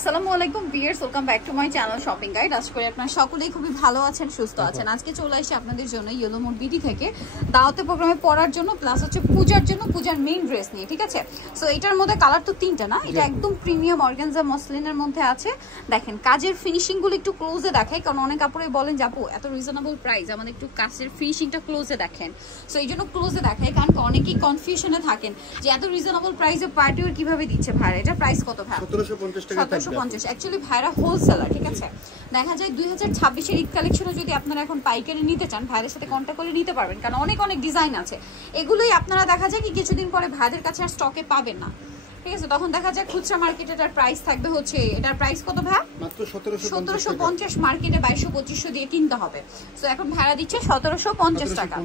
আসসালামু আলাইকুম viewers, welcome back to my channel shopping guide. আশা করি আপনারা সকলেই খুবই ভালো আছেন, সুস্থ আছেন। আজকে চলে আসি আপনাদের জন্য ইয়েলো মোড বিডি থেকে দাওয়াতে প্রোগ্রামে পড়ার জন্য, প্লাস হচ্ছে পূজার জন্য, পূজার মেইন ড্রেস নিয়ে। ঠিক আছে, সো এটার মধ্যে কালার তো তিনটা না, এটা একদম প্রিমিয়াম অর্গানজা মসলিনের মধ্যে আছে। দেখেন কাজের ফিনিশিং গুলো একটু ক্লোজে দেখাই, কারণ অনেক কাপড়ে বলেন যাবো এত রিজনেবল প্রাইস, আমাদের একটু কাজের ফিনিশিংটা ক্লোজে দেখেন। সো এই জন্য ক্লোজে দেখাই, কারণ অনেকেই কনফিউশনে থাকেন যে এত রিজনেবল প্রাইসে পার্টি ওয়্যার কিভাবে দিচ্ছে ভাড়া। এটা প্রাইস কত ভাই? 1750 টাকা। 1750। অ্যাকচুয়ালি ভাইরা হোলসেলার, ঠিক আছে। দেখা যায় 2026 এর ঈদ কালেকশনে যদি আপনারা এখন পাইকারি নিতে চান, ভাইদের সাথে কন্ট্যাক্ট করে নিতে পারবেন, কারণ অনেক অনেক ডিজাইন আছে। এগুলোই আপনারা দেখা যায় কি কিছুদিন পরে ভাইদের কাছে আর স্টকে পাবেন না, ঠিক আছে। তখন দেখা যায় খুচরা মার্কেটে এটার প্রাইস থাকবে হচ্ছে, এটার প্রাইস কত ভাই? মাত্র 1750। মার্কেটে 2200-2500 দিয়ে কিনতে হবে। সো এখন ভাড়া দিচ্ছে 1750 টাকা।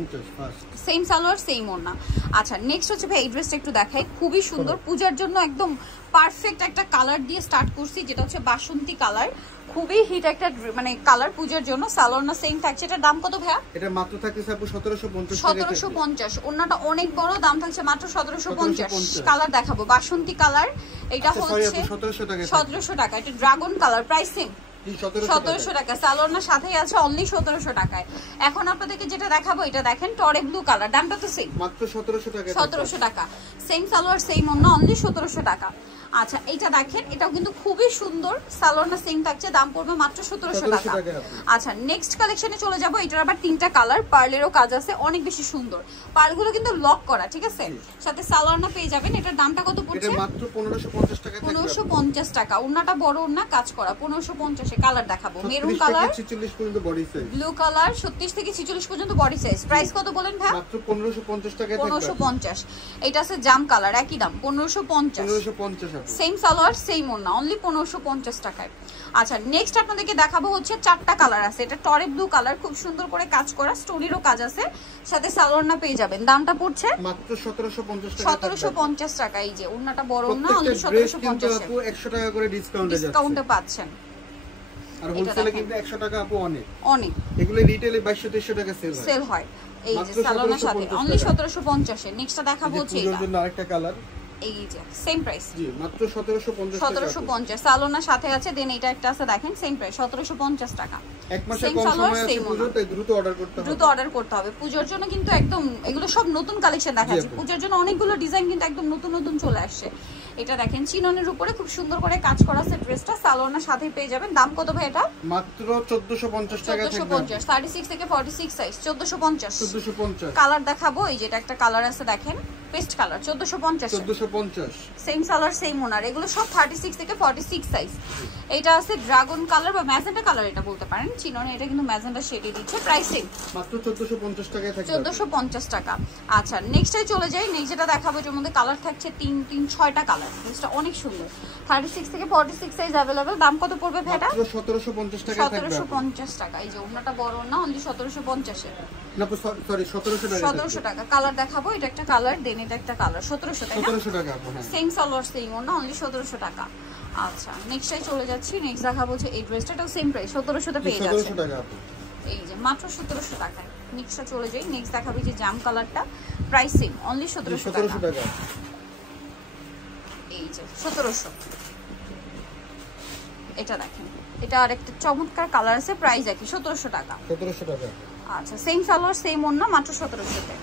সেম সালোয়ার সেম ওড়না। আচ্ছা, নেক্সট হচ্ছে ভাই এই ড্রেসটা একটু দেখাই, খুবই সুন্দর। পূজার জন্য একদম পারফেক্ট একটা কালার দিয়ে স্টার্ট করছি, যেটা হচ্ছে বাসন্তী কালার। খুবই হিট একটা মানে কালার পূজার জন্য। সালোয়ার না সেম থাকছে। এটার দাম কত ভাই? এটা মাত্র থাকছে আপু 1750 টাকা। 1750। ওড়নাটা অনেক বড়, দাম থাকছে মাত্র 1750। কালার দেখাবো, বাসন্তী কালার। এটা হচ্ছে 1700 টাকা। 1700 টাকা। এটা ড্রাগন কালার, প্রাইস সেম 1700 টাকা। সালোয়ার সাথেই আছে অনলি 1700 টাকায়। এখন আপনাদেরকে যেটা দেখাবো এটা দেখেন টরে ব্লু কালার, দামটা তো সেম মাত্র 1700 টাকা। 1700 টাকা। সেম সালোয়ার সেম ওড়না, অনলি 1700 টাকা। আচ্ছা, এইটা দেখেন, এটাও কিন্তু খুবই সুন্দর। সালোয়ারটা সেম থাকছে, দাম পড়বে মাত্র 1700 টাকা। আচ্ছা, নেক্সট কালেকশনে চলে যাব। এটার আবার তিনটা কালার, পার্লেরও কাজ আছে, অনেক বেশি সুন্দর। পার্লগুলো কিন্তু লক করা, ঠিক আছে। সাথে সালোয়ারটা পেয়ে যাবেন। এটার দামটা কত পড়ছে? এটা মাত্র 1550 টাকা। 1550 টাকা। ওড়নাটা বড় ওড়না, কাজ করা। 1550 এ কালার দেখাবো, মেরুন কালার, 46 পর্যন্ত বডি সাইজ, ব্লু কালার, 36 থেকে 46 পর্যন্ত বডি সাইজ। প্রাইস কত বলেন ভাই? মাত্র 1550 টাকা। 1550। এটা আছে জাম কালার, একই দাম 1550। 1550 সেম সালোয়ার সেম ওড়না, অনলি 1550 টাকায়। আচ্ছা, নেক্সট আপনাদেরকে দেখাবো হচ্ছে চারটা কালার আছে। এটা টরে ব্লু কালার, খুব সুন্দর করে কাজ করা, স্টোনেরও কাজ আছে, সাথে সালোয়ারটা পেয়ে যাবেন। দামটা পড়ছে মাত্র 1750 টাকা। 1750 টাকা। এই যে ওড়নাটা বড় ওড়না, অনলি 1750 আপু 100 টাকা করে ডিসকাউন্টে পাচ্ছেন। আর হোলসেলে কিন্তু 100 টাকা আপু অনেক অনেক। এগুলো রিটেলে 2200-2300 টাকা সেল হয়। এই যে সালোয়ারের সাথে অনলি 1750 এ। নেক্সটটা দেখাবো হচ্ছে এটা। এর জন্য আরেকটা কালার, এই যে সেম প্রাইস। জি মাত্র 1750 টাকা। 1750 সালোনার সাথে আছে। দেন এটা একটা আছে, দেখেন সেম প্রাইস 1750 টাকা। এক মাসের কম সময় আছে পূজোর, তাই দ্রুত অর্ডার করতে হবে। দ্রুত অর্ডার করতে হবে পূজোর জন্য, কিন্তু একদম এগুলো সব নতুন কালেকশন দেখাচ্ছি। পূজোর জন্য অনেকগুলো ডিজাইন কিন্তু একদম নতুন নতুন চলে আসছে। এটা দেখেন চিননের উপরে খুব সুন্দর করে কাজ করা আছে ড্রেসটা, সালোয়ারের সাথে পেয়ে যাবেন। দাম কত ভাই এটা? মাত্র 1450 টাকা থাকবে। 1450, 36 থেকে 46 সাইজ 1450। 1450 কালার দেখাবো, এই যে এটা একটা কালার আছে, দেখেন paste colour, 1450। 1450 same salwar same ওনার, এগুলো সব 36 থেকে 46 সাইজ। এটা আছে ড্রাগন কালার বা ম্যাজেন্টা কালার, এটা বলতে পারেন চিননে। এটা কিন্তু ম্যাজেন্টা শেডে দিচ্ছে, প্রাইস সেম মাত্র 1450 টাকায় থাকবে। 1450 টাকা। আচ্ছা, নেক্সটে চলে যাই। নেক্সট যেটা দেখাবো, এর মধ্যে কালার থাকছে 6টা কালার। এটা অনেক সুন্দর, 36 থেকে 46 সাইজ अवेलेबल। দাম কত পড়বে ভাইটা? মাত্র 1750 টাকা থাকবে। 1750 টাকা। এই যে ওনাটা বড় না, অনলি 1750 এ। না সরি 1700 টাকা। 1700 টাকা। কালার দেখাবো, এটা একটা কালার, দেন এটা একটা কালার। 1700 টাকা। 1700 টাকা আপু। হ্যাঁ, সেম সালোয়ার সেম ওনা, অনলি 1700 টাকা। আচ্ছা, নেক্সটে চলে যাচ্ছি। নেক্সট দেখাবো যে এই ড্রেসটাও সেম প্রাইস 1700 তে পেয়ে যাচ্ছে। 1700 টাকা আপু। এই যে মাত্র 1700 টাকায়। নেক্সটে চলে যাই। নেক্সট দেখাবো যে জাম কালারটা, প্রাইস সেম অনলি 1700 টাকা। এই যে 1700। এটা দেখেন, এটা আরেকটা চমৎকার কালার আছে, প্রাইস একই 1700 টাকা। 1700 টাকা। আচ্ছা, সেম সালোয়ার সেম ওন্না, মাত্র 1700 তে।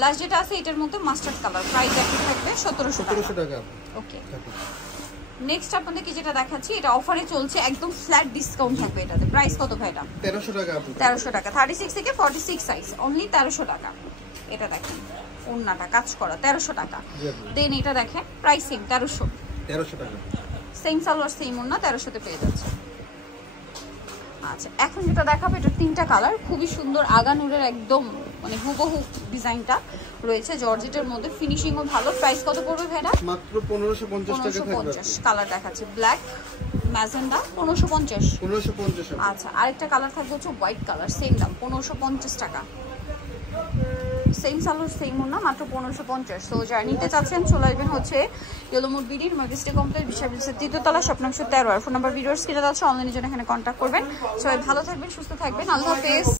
লাস্ট যেটা আছে এটার মধ্যে মাস্টার্ড কালার, প্রাইস একই থাকবে 1700 টাকা। ওকে, নেক্সট আপনাদেরকে যেটা দেখাচ্ছি, এটা অফারে চলছে, একদম ফ্ল্যাট ডিসকাউন্ট থাকবে এটাতে। প্রাইস কত ভাই এটা? 1300 টাকা আপু। 1300 টাকা। 36 থেকে 46 সাইজ, অনলি 1300 টাকা। এটা দেখেন ওন্নাটা কাজ করা, 1300 টাকা। দেন এটা দেখেন প্রাইস সেম 1300 টাকা। সেম সালোয়ার সেম ওন্না, 1300 তে পেয়ে যাচ্ছে। আচ্ছা, এখন যেটা দেখাবো, এটা তিনটা কালার, খুবই সুন্দর আগানুরের একদম মানে হুবহু ডিজাইনটা রয়েছে জর্জেটের মধ্যে, ফিনিশিংও ভালো। প্রাইস কত পড়বে ভাইরা? মাত্র 1550 টাকা থাকবে। 1550। কালার দেখাচ্ছে ব্ল্যাক ম্যাজেন্ডা, 1550। 1550। আচ্ছা, আরেকটা কালার থাকবে হচ্ছে হোয়াইট কালার, সেম দাম 1550 টাকা। সেম সালোয়ার সেম ওনা, মাত্র 1550। সো যারা নিতে চাচ্ছেন চলে আসবেন হচ্ছে ইয়েলো মোড বিডি ম্যাজেস্টিক কমপ্লেক্স, বিশাল তৃতীয় তলা, শপ নং 13। আর ফোন নাম্বার ভিডিওর স্ক্রিনে আছে, অনলাইনের জন্য এখানে কন্ট্যাক্ট করবেন। সবাই ভালো থাকবেন, সুস্থ থাকবেন, আল্লাহ হাফেজ।